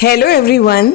Hello everyone.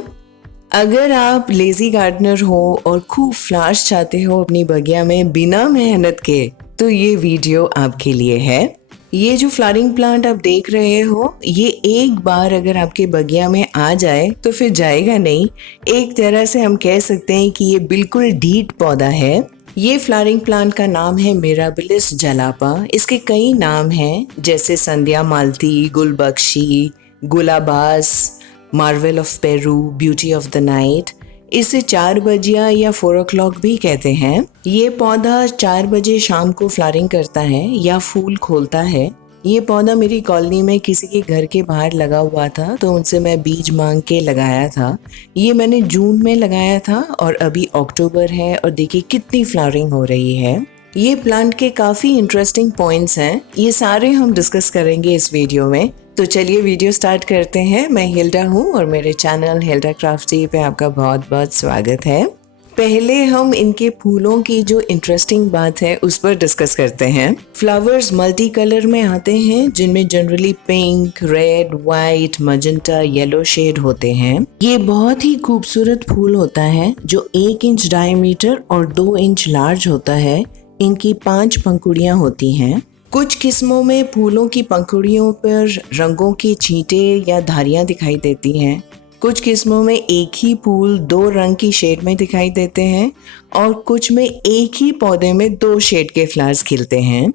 अगर आप lazy gardener हो और खूब फ्लावर्स चाहते हो अपनी बगिया में बिना मेहनत के, तो ये वीडियो आपके लिए है। ये जो फ्लावरिंग प्लांट आप देख रहे हो, ये एक बार अगर आपके बगिया में आ जाए तो फिर जाएगा नहीं। एक तरह से हम कह सकते हैं कि ये बिल्कुल ढीठ पौधा है। ये फ्लावरिंग प्लांट का नाम है मिराबिलिस जलापा। इसके कई नाम हैं, जैसे संध्या मालती, गुलबख्शी, गुलाबास, marvel of Peru, beauty of the night. इसे 4 बजिया या 4 o'clock भी कहते हैं। ये पौधा 4 बजे शाम को फ्लावरिंग करता है या फूल खोलता है। ये पौधा मेरी कॉलोनी में किसी के घर के बाहर लगा हुआ था, तो उनसे मैं बीज मांग के लगाया था। ये मैंने जून में लगाया था और अभी अक्टूबर है और देखिए कितनी फ्लावरिंग हो रही है। ये प्लांट के काफ़ी इंटरेस्टिंग पॉइंट्स हैं, ये सारे हम डिस्कस करेंगे इस वीडियो में। तो चलिए वीडियो स्टार्ट करते हैं। मैं हिल्डा हूँ और मेरे चैनल हिल्डा क्राफ्टी पे आपका बहुत बहुत स्वागत है। पहले हम इनके फूलों की जो इंटरेस्टिंग बात है उस पर डिस्कस करते हैं। फ्लावर्स मल्टी कलर में आते हैं, जिनमें generally pink, red, white, magenta, yellow shade होते हैं। ये बहुत ही खूबसूरत फूल होता है जो 1 इंच डायमीटर और 2 इंच लार्ज होता है। इनकी 5 पंखुड़ियां होती हैं। कुछ किस्मों में फूलों की पंखुड़ियों पर रंगों के छींटे या धारियां दिखाई देती हैं। कुछ किस्मों में एक ही फूल 2 रंग की शेड में दिखाई देते हैं और कुछ में एक ही पौधे में 2 शेड के फ्लावर्स खिलते हैं।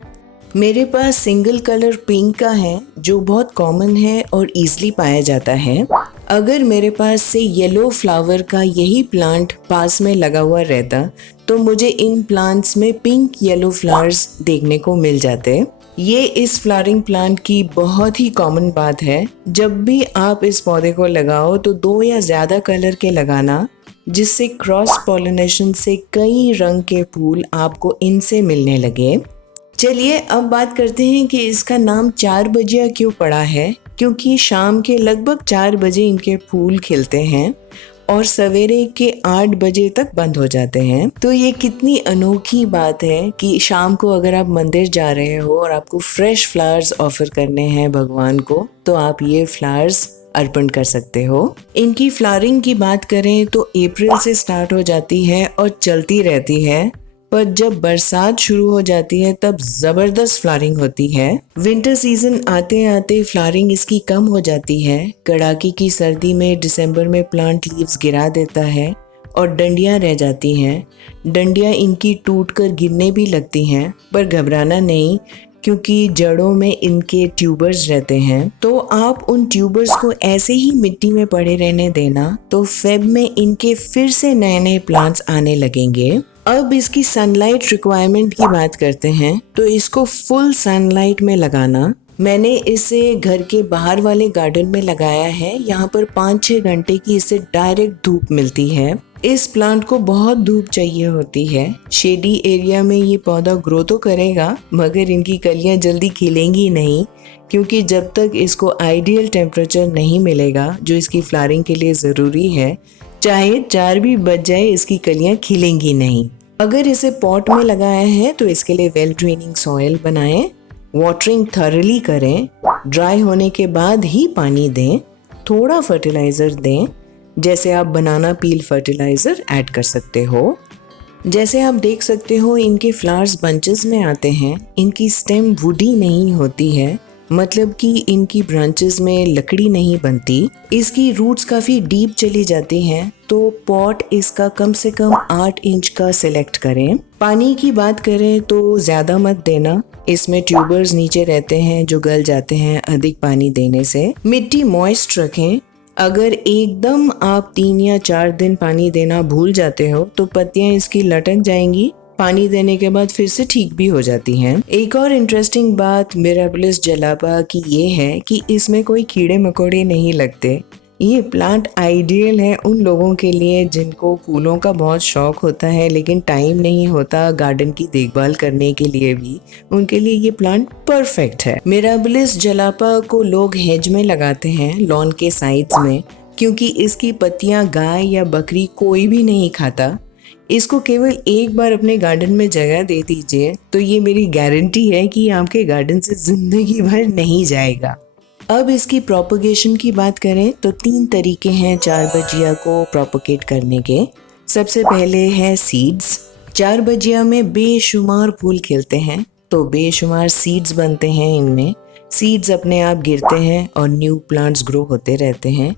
मेरे पास सिंगल कलर पिंक का है जो बहुत कॉमन है और इजीली पाया जाता है। अगर मेरे पास से येलो फ्लावर का यही प्लांट पास में लगा हुआ रहता तो मुझे इन प्लांट्स में पिंक येलो फ्लावर्स देखने को मिल जाते। ये इस फ्लावरिंग प्लांट की बहुत ही कॉमन बात है। जब भी आप इस पौधे को लगाओ तो 2 या ज़्यादा कलर के लगाना, जिससे क्रॉस पॉलिनेशन से कई रंग के फूल आपको इनसे मिलने लगे। चलिए अब बात करते हैं कि इसका नाम 4 बजिया क्यों पड़ा है। क्योंकि शाम के लगभग 4 बजे इनके फूल खिलते हैं और सवेरे के 8 बजे तक बंद हो जाते हैं। तो ये कितनी अनोखी बात है कि शाम को अगर आप मंदिर जा रहे हो और आपको फ्रेश फ्लावर्स ऑफर करने हैं भगवान को, तो आप ये फ्लावर्स अर्पण कर सकते हो। इनकी फ्लावरिंग की बात करें तो अप्रैल से स्टार्ट हो जाती है और चलती रहती है, पर जब बरसात शुरू हो जाती है तब जबरदस्त फ्लावरिंग होती है। विंटर सीजन आते आते फ्लावरिंग इसकी कम हो जाती है। कड़ाके की सर्दी में दिसंबर में प्लांट लीव्स गिरा देता है और डंडियां रह जाती हैं। डंडियां इनकी टूटकर गिरने भी लगती हैं, पर घबराना नहीं क्योंकि जड़ों में इनके ट्यूबर्स रहते हैं। तो आप उन ट्यूबर्स को ऐसे ही मिट्टी में पड़े रहने देना, तो फेब में इनके फिर से नए नए प्लांट्स आने लगेंगे। अब इसकी सनलाइट रिक्वायरमेंट की बात करते हैं, तो इसको फुल सनलाइट में लगाना। मैंने इसे घर के बाहर वाले गार्डन में लगाया है। यहाँ पर 5-6 घंटे की इसे डायरेक्ट धूप मिलती है। इस प्लांट को बहुत धूप चाहिए होती है। शेडी एरिया में ये पौधा ग्रो तो करेगा, मगर इनकी कलियां जल्दी खिलेंगी नहीं, क्योंकि जब तक इसको आइडियल टेम्परेचर नहीं मिलेगा जो इसकी फ्लावरिंग के लिए ज़रूरी है, चाहे 4 भी बज जाए, इसकी कलियां खिलेंगी नहीं। अगर इसे पॉट में लगाया है तो इसके लिए वेल ड्रेनिंग सॉइल बनाएं, वाटरिंग थॉरली करें, ड्राई होने के बाद ही पानी दें, थोड़ा फर्टिलाइज़र दें, जैसे आप बनाना पील फर्टिलाइज़र ऐड कर सकते हो। जैसे आप देख सकते हो इनके फ्लावर्स बंचेस में आते हैं। इनकी स्टेम वुडी नहीं होती है, मतलब कि इनकी ब्रांचेस में लकड़ी नहीं बनती। इसकी रूट्स काफ़ी डीप चली जाती हैं, तो पॉट इसका कम से कम 8 इंच का सिलेक्ट करें। पानी की बात करें तो ज़्यादा मत देना, इसमें ट्यूबर्स नीचे रहते हैं जो गल जाते हैं अधिक पानी देने से। मिट्टी मॉइस्ट रखें। अगर एकदम आप 3 या 4 दिन पानी देना भूल जाते हो तो पत्तियां इसकी लटक जाएंगी। पानी देने के बाद फिर से ठीक भी हो जाती हैं। एक और इंटरेस्टिंग बात मिराबिलिस जलापा की ये है कि इसमें कोई कीड़े मकोड़े नहीं लगते। ये प्लांट आइडियल है उन लोगों के लिए जिनको फूलों का बहुत शौक होता है लेकिन टाइम नहीं होता गार्डन की देखभाल करने के लिए भी। उनके लिए ये प्लांट परफेक्ट है। मिराबिलिस जलापा को लोग हेज में लगाते हैं, लॉन के साइड्स में, क्योंकि इसकी पत्तियां गाय या बकरी कोई भी नहीं खाता। इसको केवल एक बार अपने गार्डन में जगह दे दीजिए तो ये मेरी गारंटी है कि आपके गार्डन से जिंदगी भर नहीं जाएगा। अब इसकी प्रोपगेशन की बात करें तो 3 तरीके हैं चार बजिया को प्रोपगेट करने के। सबसे पहले है सीड्स। चार बजिया में बेशुमार फूल खिलते हैं तो बेशुमार सीड्स बनते हैं। इनमें सीड्स अपने आप गिरते हैं और न्यू प्लांट्स ग्रो होते रहते हैं।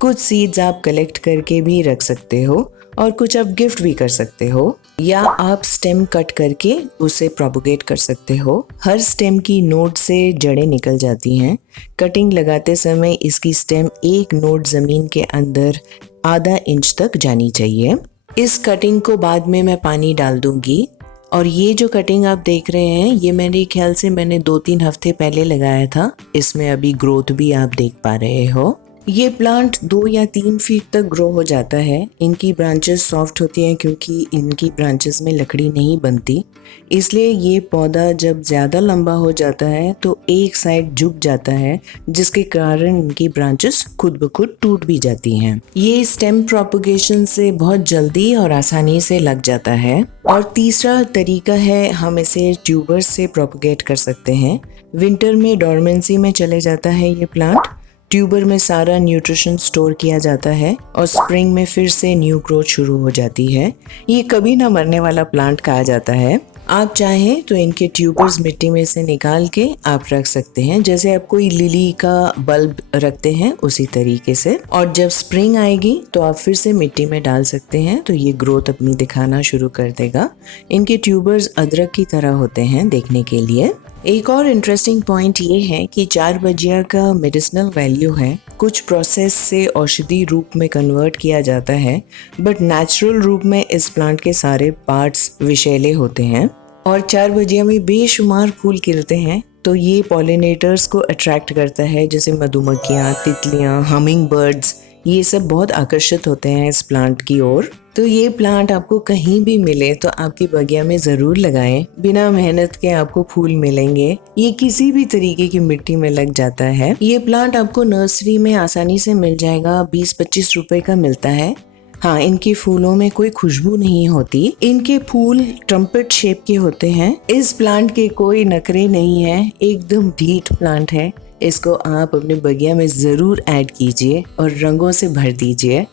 कुछ सीड्स आप कलेक्ट करके भी रख सकते हो और कुछ आप गिफ्ट भी कर सकते हो, या आप स्टेम कट करके उसे प्रोपगेट कर सकते हो। हर स्टेम की नोड से जड़ें निकल जाती हैं। कटिंग लगाते समय इसकी स्टेम एक नोड जमीन के अंदर आधा इंच तक जानी चाहिए। इस कटिंग को बाद में मैं पानी डाल दूंगी। और ये जो कटिंग आप देख रहे हैं ये मेरे ख्याल से मैंने 2-3 हफ्ते पहले लगाया था। इसमें अभी ग्रोथ भी आप देख पा रहे हो। ये प्लांट 2 या 3 फीट तक ग्रो हो जाता है। इनकी ब्रांचेस सॉफ्ट होती हैं क्योंकि इनकी ब्रांचेस में लकड़ी नहीं बनती, इसलिए ये पौधा जब ज़्यादा लंबा हो जाता है तो एक साइड झुक जाता है, जिसके कारण इनकी ब्रांचेस खुद ब खुद टूट भी जाती हैं। ये स्टेम प्रोपगेशन से बहुत जल्दी और आसानी से लग जाता है। और तीसरा तरीका है, हम इसे ट्यूबर्स से प्रोपगेट कर सकते हैं। विंटर में डोरमेंसी में चले जाता है ये प्लांट। ट्यूबर में सारा न्यूट्रिशन स्टोर किया जाता है और स्प्रिंग में फिर से न्यू ग्रोथ शुरू हो जाती है। ये कभी ना मरने वाला प्लांट कहा जाता है। आप चाहें तो इनके ट्यूबर्स मिट्टी में से निकाल के आप रख सकते हैं, जैसे आप कोई लिली का बल्ब रखते हैं उसी तरीके से। और जब स्प्रिंग आएगी तो आप फिर से मिट्टी में डाल सकते हैं तो ये ग्रोथ अपनी दिखाना शुरू कर देगा। इनके ट्यूबर्स अदरक की तरह होते हैं देखने के लिए। एक और इंटरेस्टिंग पॉइंट ये है कि चार बजिया का मेडिसिनल वैल्यू है। कुछ प्रोसेस से औषधि रूप में कन्वर्ट किया जाता है, बट नेचुरल रूप में इस प्लांट के सारे पार्ट्स विषैले होते हैं। और चार बजिया में बेशुमार फूल खिलते हैं तो ये पॉलिनेटर्स को अट्रैक्ट करता है, जैसे मधुमक्खियाँ, तितलियाँ, हमिंग बर्ड्स, ये सब बहुत आकर्षित होते हैं इस प्लांट की ओर। तो ये प्लांट आपको कहीं भी मिले तो आपकी बगिया में ज़रूर लगाएं। बिना मेहनत के आपको फूल मिलेंगे। ये किसी भी तरीके की मिट्टी में लग जाता है। ये प्लांट आपको नर्सरी में आसानी से मिल जाएगा, 20-25 रुपए का मिलता है। हाँ, इनके फूलों में कोई खुशबू नहीं होती। इनके फूल ट्रम्पेट शेप के होते हैं। इस प्लांट के कोई नखरे नहीं है, एकदम ढीठ प्लांट है। इसको आप अपने बगिया में ज़रूर ऐड कीजिए और रंगों से भर दीजिए।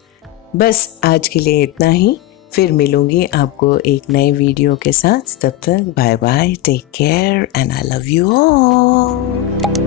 बस आज के लिए इतना ही। फिर मिलूंगी आपको एक नए वीडियो के साथ। तब तक bye bye, take care and I love you all.